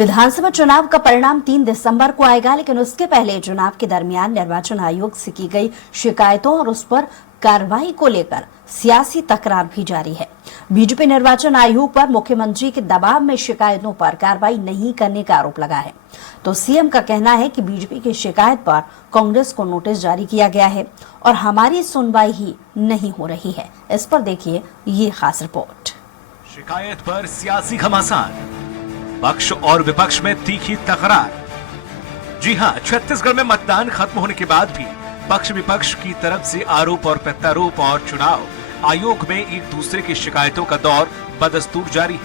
विधानसभा चुनाव का परिणाम 3 दिसंबर को आएगा, लेकिन उसके पहले चुनाव के दरमियान निर्वाचन आयोग से की गई शिकायतों और उस पर कार्रवाई को लेकर सियासी तकरार भी जारी है। बीजेपी निर्वाचन आयोग पर मुख्यमंत्री के दबाव में शिकायतों पर कार्रवाई नहीं करने का आरोप लगा है, तो सीएम का कहना है कि बीजेपी की शिकायत पर कांग्रेस को नोटिस जारी किया गया है और हमारी सुनवाई ही नहीं हो रही है। इस पर देखिए ये खास रिपोर्ट। शिकायत पर सियासी घमासान, पक्ष और विपक्ष में तीखी तकरार। जी हां, छत्तीसगढ़ में मतदान खत्म होने के बाद भी पक्ष विपक्ष की तरफ से आरोप और प्रत्यारोप और चुनाव आयोग में एक दूसरे की शिकायतों का दौर बदस्तूर जारी है।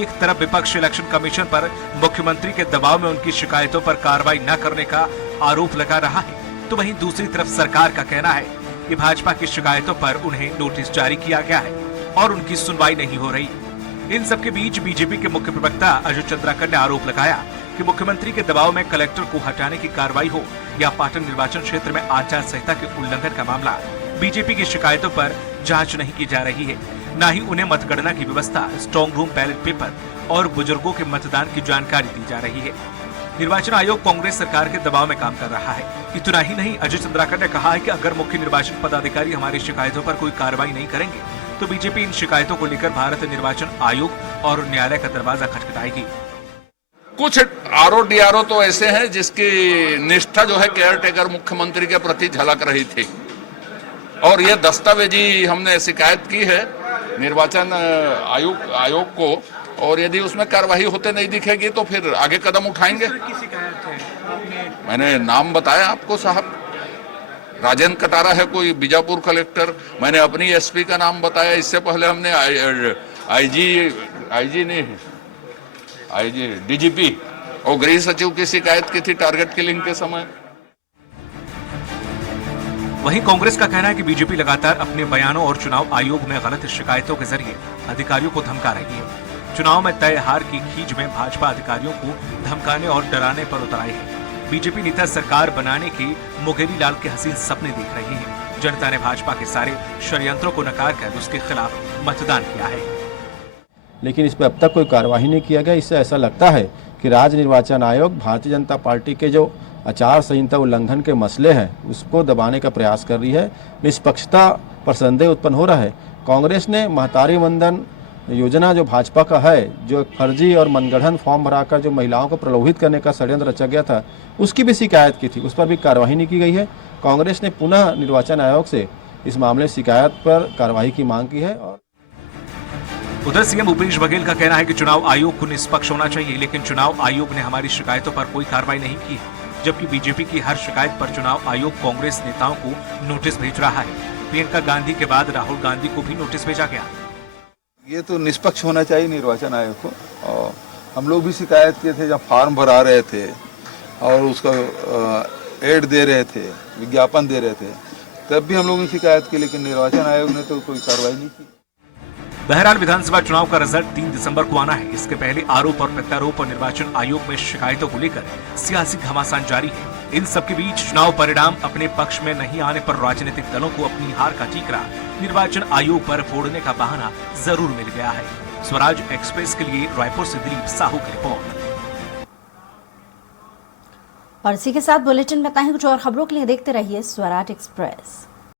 एक तरफ विपक्ष इलेक्शन कमीशन पर मुख्यमंत्री के दबाव में उनकी शिकायतों पर कार्रवाई न करने का आरोप लगा रहा है, तो वहीं दूसरी तरफ सरकार का कहना है कि भाजपा की शिकायतों पर उन्हें नोटिस जारी किया गया है और उनकी सुनवाई नहीं हो रही। इन सबके बीच बीजेपी के मुख्य प्रवक्ता अजय चंद्राकर ने आरोप लगाया कि मुख्यमंत्री के दबाव में कलेक्टर को हटाने की कार्रवाई हो या पाटन निर्वाचन क्षेत्र में आचार संहिता के उल्लंघन का मामला, बीजेपी की शिकायतों पर जांच नहीं की जा रही है, न ही उन्हें मतगणना की व्यवस्था, स्ट्रांग रूम बैलेट पेपर और बुजुर्गों के मतदान की जानकारी दी जा रही है। निर्वाचन आयोग कांग्रेस सरकार के दबाव में काम कर रहा है। इतना ही नहीं, अजय चंद्राकर ने कहा है कि अगर मुख्य निर्वाचन पदाधिकारी हमारी शिकायतों पर कोई कार्रवाई नहीं करेंगे तो बीजेपी इन शिकायतों को लेकर भारत निर्वाचन आयोग और न्यायालय का दरवाजा खटखटाएगी। कुछ आरओ तो ऐसे हैं जिसकी निष्ठा जो है केयर टेकर मुख्यमंत्री के प्रति झलक रही थी, और ये दस्तावेजी हमने शिकायत की है निर्वाचन आयोग को, और यदि उसमें कार्रवाई होते नहीं दिखेगी तो फिर आगे कदम उठाएंगे। मैंने नाम बताया आपको साहब, राजेंद्र कटारा है कोई बीजापुर कलेक्टर, मैंने अपनी एसपी का नाम बताया, इससे पहले हमने आईजी डीजीपी और गृह सचिव की शिकायत की थी टारगेट किलिंग के समय। वहीं कांग्रेस का कहना है कि बीजेपी लगातार अपने बयानों और चुनाव आयोग में गलत शिकायतों के जरिए अधिकारियों को धमका रही है। चुनाव में तय हार की खींच में भाजपा अधिकारियों को धमकाने और डराने पर उतर आई है। बीजेपी नेता सरकार बनाने के मुंगेरी लाल के हसीन सपने देख रहे हैं। जनता ने भाजपा के सारे षड्यंत्रों को नकार कर उसके खिलाफ मतदान किया है, लेकिन इस पर अब तक कोई कार्यवाही नहीं किया गया। इससे ऐसा लगता है कि राज्य निर्वाचन आयोग भारतीय जनता पार्टी के जो आचार संहिता उल्लंघन के मसले हैं उसको दबाने का प्रयास कर रही है। निष्पक्षता पर संदेह उत्पन्न हो रहा है। कांग्रेस ने महतारी वंदन योजना जो भाजपा का है, जो फर्जी और मनगढ़ंत फॉर्म भराकर जो महिलाओं को प्रलोभित करने का षड्यंत्र रचा गया था, उसकी भी शिकायत की थी, उस पर भी कार्रवाई नहीं की गई है। कांग्रेस ने पुनः निर्वाचन आयोग से इस मामले शिकायत पर कार्रवाई की मांग की है। और उधर सीएम भूपेश बघेल का कहना है कि चुनाव आयोग को निष्पक्ष होना चाहिए, लेकिन चुनाव आयोग ने हमारी शिकायतों पर कोई कार्रवाई नहीं की है, जबकि बीजेपी की हर शिकायत पर चुनाव आयोग कांग्रेस नेताओं को नोटिस भेज रहा है। प्रियंका गांधी के बाद राहुल गांधी को भी नोटिस भेजा गया। ये तो निष्पक्ष होना चाहिए निर्वाचन आयोग को। और हम लोग भी शिकायत किए थे, जब फॉर्म भरा रहे थे और उसका एड दे रहे थे, विज्ञापन दे रहे थे, तब भी हम लोगों ने शिकायत की, लेकिन निर्वाचन आयोग ने तो कोई कार्रवाई नहीं की। बहरहाल विधानसभा चुनाव का रिजल्ट 3 दिसंबर को आना है। इसके पहले आरोप और प्रत्यारोप और निर्वाचन आयोग में शिकायतों को लेकर सियासी घमासान जारी है। इन सबके बीच चुनाव परिणाम अपने पक्ष में नहीं आने पर राजनीतिक दलों को अपनी हार का ठीकरा निर्वाचन आयोग पर फोड़ने का बहाना जरूर मिल गया है। स्वराज एक्सप्रेस के लिए रायपुर से दिलीप साहू की रिपोर्ट। और इसी के साथ बुलेटिन बताएं, कुछ और खबरों के लिए देखते रहिए स्वराज एक्सप्रेस।